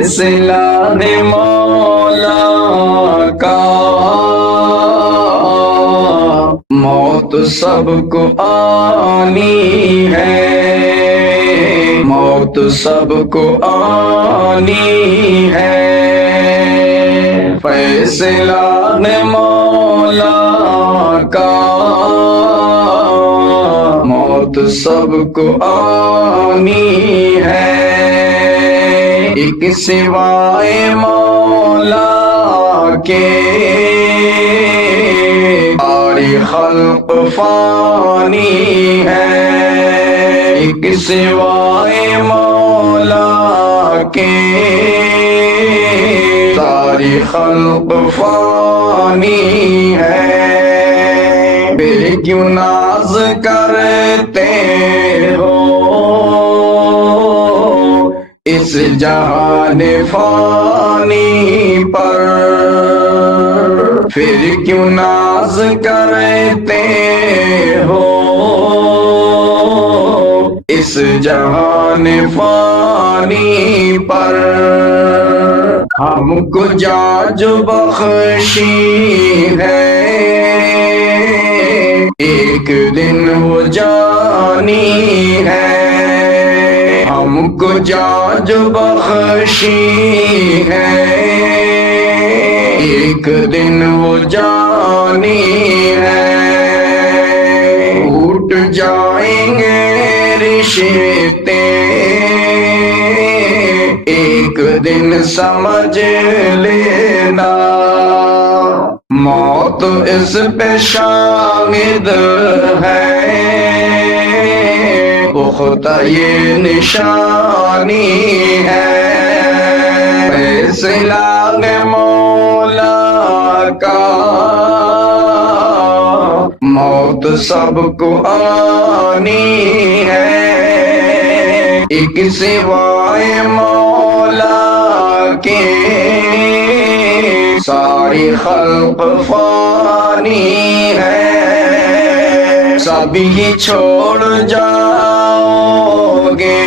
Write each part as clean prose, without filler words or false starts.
فیصلہ ہے مولا کا، موت سب کو آنی ہے، موت سب کو آنی ہے، فیصلہ ہے مولا کا، موت سب کو آنی ہے، ایک سوائے مولا کے ساری خلق فانی ہے، ایک سوائے مولا کے ساری خلق فانی ہے، پھر کیوں ناز کرتے ہو اس جہان فانی پر، پھر کیوں ناز کرتے ہو اس جہان فانی پر، ہم کو جاج بخشی ہے ایک دن وہ جانی ہے، ہم کو جاج بخشی ہے ایک دن وہ جانی ہے، ٹوٹ جائیں گے رشتے ایک دن سمجھ لینا، موت اس پہ شاہد ہے، پختہ یہ نشانی ہے، فیصلہ ہے مولا کا، موت سب کو آنی ہے، ایک سوائے مولا کے ساری خلق فانی ہے، سبھی چھوڑ جاؤ گے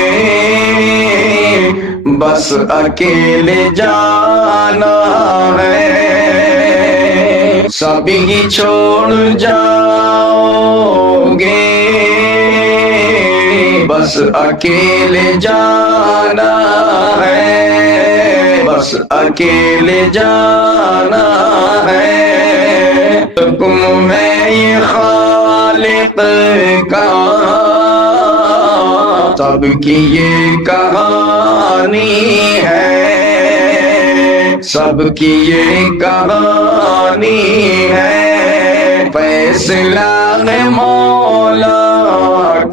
بس اکیلے جانا ہے، سبھی چھوڑ جاؤ گے بس اکیلے جانا ہے، بس اکیلے جانا ہے، حکم ہے یہ خالق کا، سب کی یہ کہانی ہے، سب کی یہ کہانی ہے، فیصلہ ہے مولا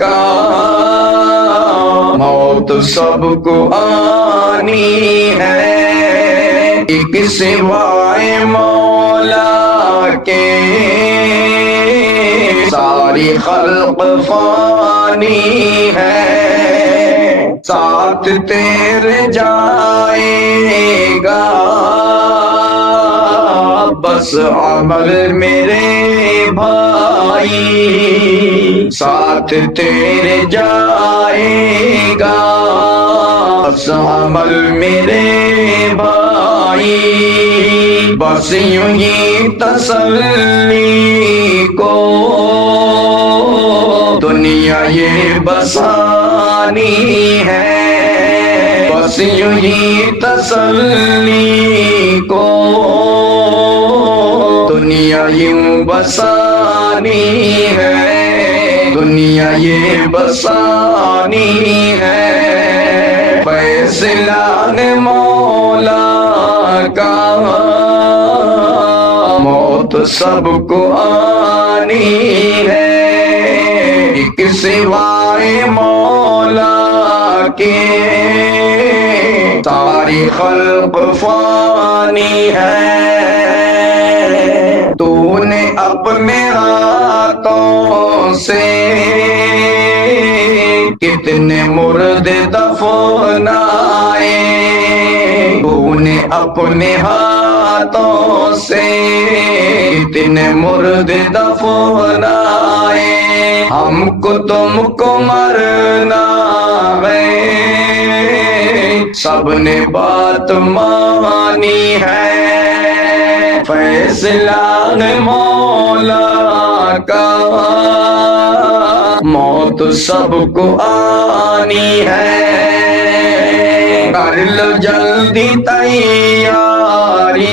کا، موت سب کو آنی ہے، ایک سوائے مولا کے ساری خلق فانی ہے، ساتھ تیرے جائے گا بس عمل میرے بھائی، ساتھ تیرے جائے گا بس عمل میرے بھائی، بس یوں ہی تسلی کو دنیا یہ بسانی ہے، بس یوں ہی تسلی کو دنیا یوں بسانی ہے، دنیا یہ بسانی ہے، فیصلہ ہے مولا کا، موت سب کو آنی ہے، ایک سوائے مولا کے ساری خلق فانی ہے، تو نے اپنے ہاتھوں سے کتنے مرد دفنائے، تو نے اپنے ہاتھوں سے کتنے مرد دفنائے، ہم کو تم کو مرنا ہے سب نے بات مانی ہے، فیصلہ ہے مولا کا، موت سب کو آنی ہے، کر لو جلدی تیاری،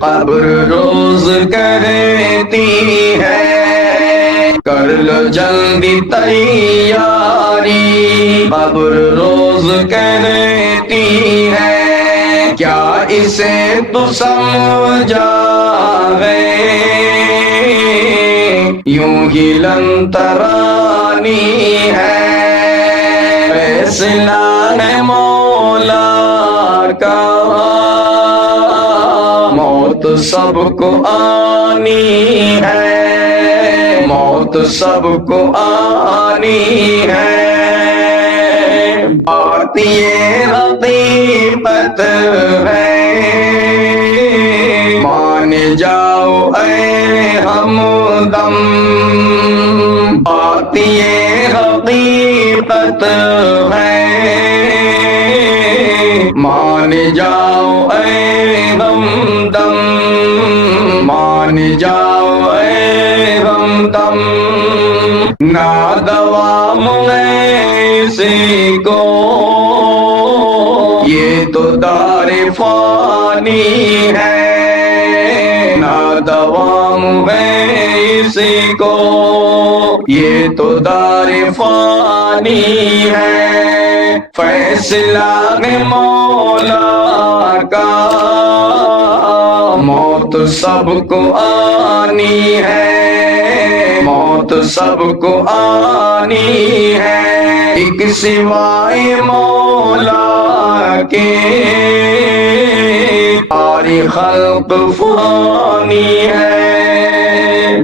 قبر روز کرتی ہے، کر لو جلدی تیاری، قبر روز کرتی ہے، کیا اسے تو سمجھا ہے، یوں ہی لن ترانی ہے، فیصلہ ہے مولا کا، موت سب کو آنی ہے، موت سب کو آنی ہے، بات یہ حقیقت ہے، مان جاؤ اے ہمدم، بات یہ حقیقت ہے، مان جاؤ اے ہمدم، مان جاؤ اے ہمدم، نادوام ایسی کو یہ تو دار فانی ہے، نادوام ایسی کو یہ تو دار فانی ہے، فیصلہ ہے مولا کا، موت سب کو آنی ہے، موت سب کو آنی ہے، ایک سوائے مولا کے ساری خلق فانی ہے۔